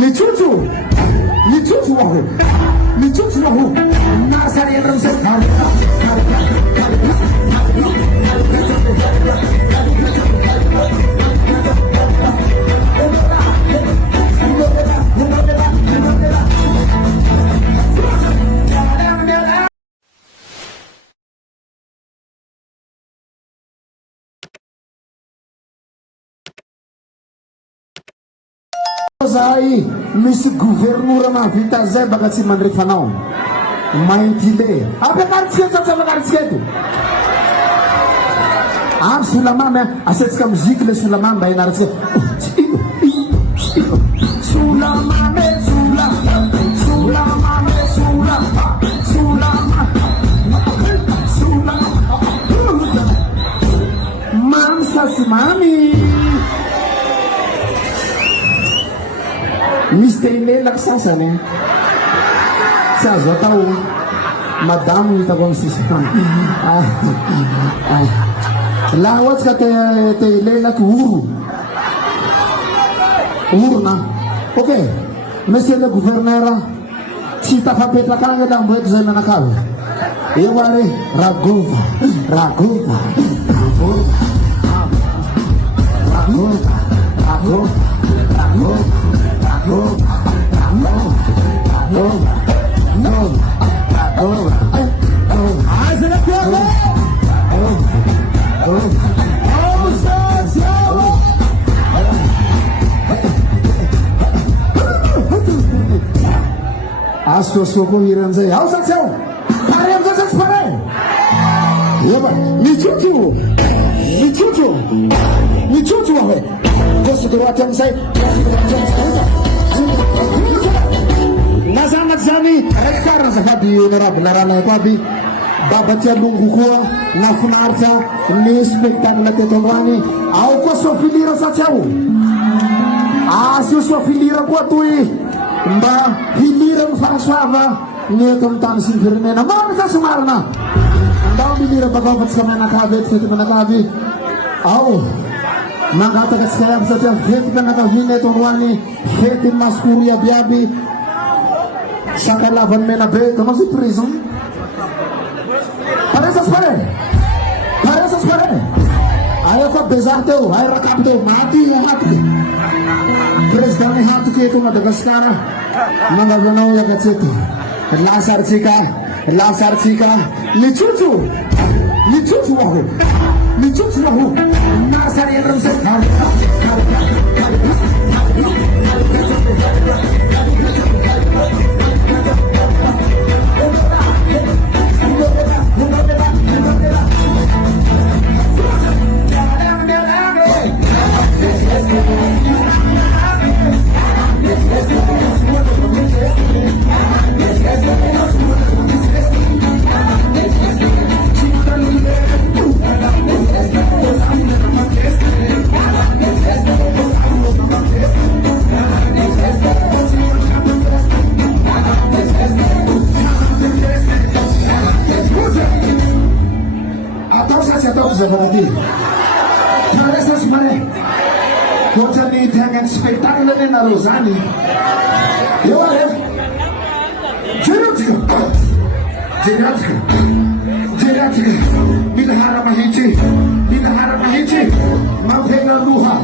Nichuchu wako. Nichuchu wako. Nasari ya ramse. Zai misy gouvernoura mahavita zay baka tsy mandrefanao maintile apekarintsika tsatsapakaritsika eto andro solamamy asetsika muzika le solamamy mba ianaratsika solamamy mamy sasy mamy misy te ilelaka sasany tsy azo atao madamo hitako amin'ny sisiny laha ohatsy ka te ilelaky orona ok monsieur le gouverneur tsy tafapetraka agny la mboeto zay manakavy eo ary ragova Asosoko hiranzay ao sa tsy ao pare amizay sa tsy pare eba mitrotro aho gauche droite amizay nazanaky zany raiky farana zafady honorable naranako aby baba tia longo koa nafinaritra ny spectacle teto androany ao koa sofilira sa tsy ao asio sofilira koa toy mba hilira ny farasoava ny eto amin'ny tany sy ny firenena mamy ka somarina andao milira baka afatsika mianakavy eto fety mianakavy ao mangataka tsika iaby satria fety mianakaviny eto androany fety masikoro iabiaby sakalavany mena be eto anao zay prison pare sa sy pare ayo koa bezary teo ay rakapy teo maty hatiky président ny hatiky eto Madagasikara mangavanao iakatsety lasaritsika mitrotro aho nasary andramse ohatrany tiagnany spectacle ane nareo zany eo are jeriatrika mila hara mahitsy mampena loha